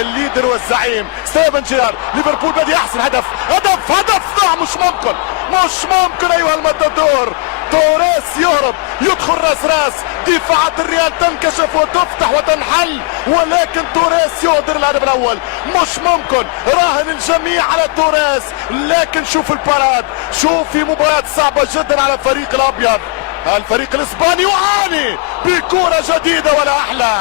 الليدر والزعيم ستيفن جيرارد. ليفربول بدأ يحسن. هدف لا مش ممكن ايها الماتادور. توريس يهرب، يدخل راس دفاعات الريال تنكشف وتفتح وتنحل، ولكن توريس يهدر الهدف الاول. مش ممكن، راهن الجميع على توريس، لكن شوف الباراد. شوف في مباراة صعبة جدا على الفريق الابيض. الفريق الاسباني يعاني بكرة جديدة ولا احلى.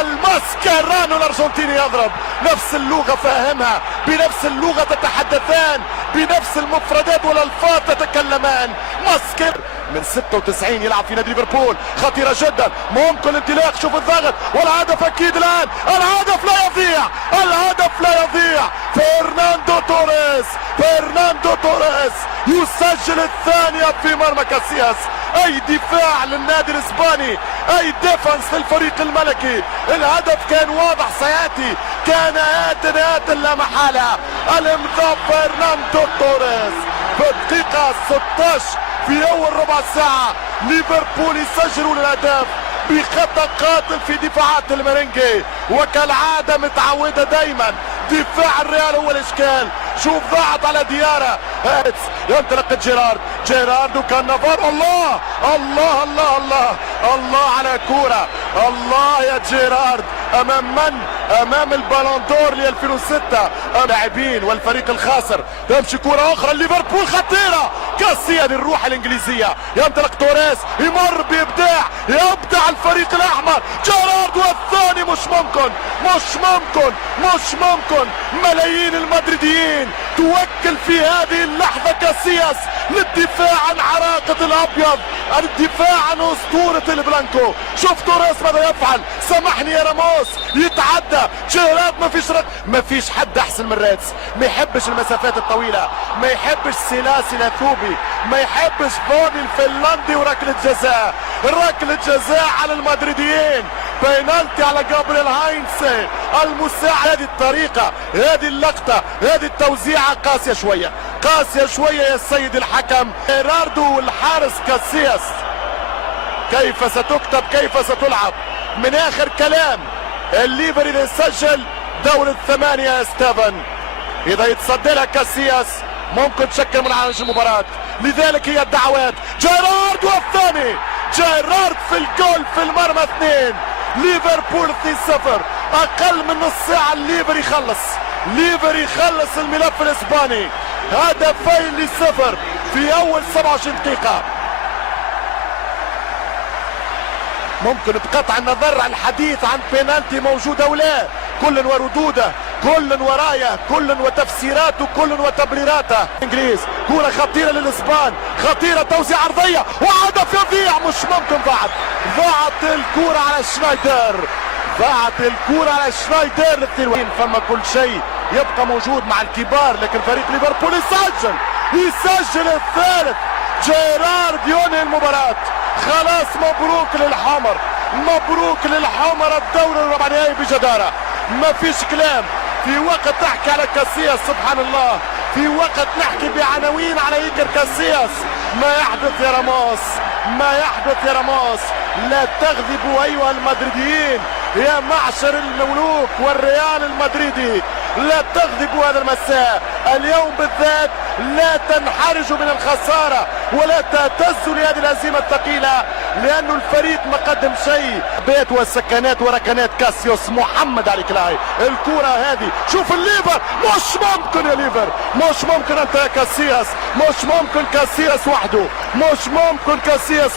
الماسكيرانو الارجنتيني يضرب، نفس اللغة فاهمها، بنفس اللغة تتحدثان، بنفس المفردات والالفاظ تتكلمان. ماسكير من 96 يلعب في نادي ليفربول، خطيرة جدا، ممكن الانطلاق. شوف الضغط والهدف اكيد الان. الهدف لا يضيع. فرناندو توريس يسجل الثانية في مرمى كاسياس. اي دفاع للنادي الاسباني، اي ديفنس للفريق الملكي. الهدف كان واضح سياتي، كان آت لا محالة. الامضاء فرناندو توريس في الدقيقة 16 في اول ربع ساعة. ليفربول يسجلون الاهداف بخطأ قاتل في دفاعات المرنجي، وكالعادة متعودة دايما دفاع الريال هو الاشكال. شوف ضاعت على ديارة، ينطلق جيرارد وكان نافار. الله على كورة، الله يا جيرارد. امام من؟ امام البالون دور ل 2006 لاعبين والفريق الخاسر. تمشي كورة اخرى ليفربول خطيرة، كاسيا للروح الانجليزية. ينطلق توريس، يمر بابداع، يبدع الفريق الاحمر. جيرارد والثاني. مش ممكن. ملايين المدريديين توكل في هذه اللحظة كاسياس للدفاع عن عراقة الابيض، الدفاع عن اسطورة البلانكو. شوف توريس ماذا يفعل. سامحني يا راموس، يتعدى جيرارد. ما فيش حد احسن من ريتس. ما يحبش المسافات الطويلة، ما يحبش سلاسل ثوبي، ما يحبش فوني الفنلندي. وركلة جزاء على المدريديين، بينالتي على جابريل هاينس المساعد. هذه الطريقة، هذه اللقطة، هذه التوزيعة قاسية شوية يا السيد الحكم. جيراردو والحارس كاسياس، كيف ستكتب، كيف ستلعب؟ من اخر كلام الليفر اذا يسجل دور الثمانية يا ستيفن، اذا يتصدى لها كاسياس ممكن تشكل من عرش المباراة. لذلك هي الدعوات. جيرارد والثاني، جيرارد في الجول في المرمى 2. ليفربول 2-0، اقل من نص ساعة الليفر يخلص الملف الاسباني. هدفين ل0 في اول 27 دقيقة. ممكن بقطع النظر عن الحديث عن بينالتي موجودة او لا، كل وردوده، كل ورايه، كل وتفسيراته، كل وتبريراته. انجليز، كرة خطيرة للاسبان، خطيرة، توزيع عرضية وهدف يضيع. مش ممكن. ضاعت الكرة على شنايدر. فما كل شيء يبقى موجود مع الكبار، لكن فريق ليفربول يسجل الثالث. جيرارد ينهي المباراة. خلاص، مبروك للحمر الدوري الربع نهائي بجدارة. ما فيش كلام. في وقت تحكي على كاسياس، سبحان الله، في وقت نحكي بعناوين على إيكر كاسياس. ما يحدث يا راموس، لا تغضبوا أيها المدريديين يا معشر الملوك والريال المدريدي، لا تغضبوا هذا المساء. اليوم بالذات لا تنحرجوا من الخسارة ولا تهتزوا لهذه الهزيمة الثقيلة، لأنه الفريق ما قدم شيء. بيت والسكنات وركنات كاسيوس محمد علي كلاي. الكرة هذه، شوف الليفر. مش ممكن يا ليفر، مش ممكن أنت يا كاسياس، مش ممكن كاسياس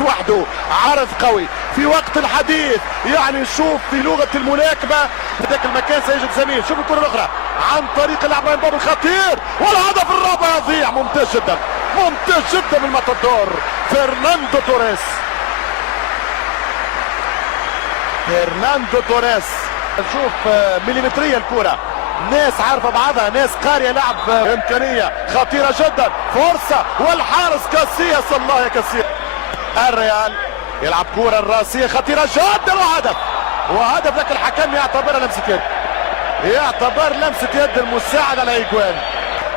وحده. عرض قوي في وقت الحديث، يعني شوف في لغة الملاكمة ذاك المكان سيجد زميل. شوف الكرة الأخرى عن طريق اللاعب امبابي الخطير، والهدف الرابع يضيع. ممتاز جدا من ماتادور فرناندو توريس. نشوف مليمترية الكرة، ناس عارفة بعضها، ناس قارية لعب. إمكانية خطيرة جدا، فرصة والحارس كاسياس. الله يا كاسياس. الريال يلعب كرة الراسية خطيرة جدا وهدف لكن الحكم يعتبرها لمسة يد المساعد على إيجوان.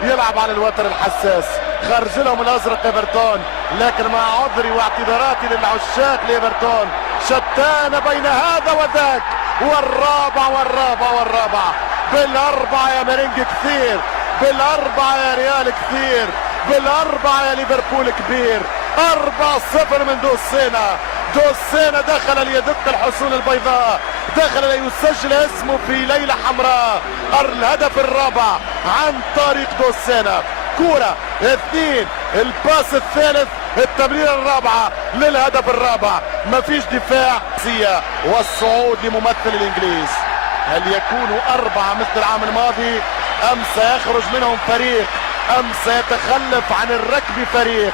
يلعب على الوتر الحساس، خرج لهم الازرق ايفرتون، لكن مع عذري واعتذاراتي للعشاق لإيفرتون، شتان بين هذا وذاك. والرابع بالاربعه يا ميرينج كثير، بالاربعه يا ريال كثير، بالاربعه يا ليفربول كبير. 4-0 من دوسينا. دوسينا دخل ليدق الحصون البيضاء، دخل ليسجل اسمه في ليلة حمراء. الهدف الرابع عن طريق دوسينا. كورة 2، الباس الثالث، التمريرة الرابعة للهدف الرابع. مفيش دفاع والصعود لممثل الانجليز. هل يكونوا 4 مثل العام الماضي ام سيخرج منهم فريق، ام سيتخلف عن الركب فريق؟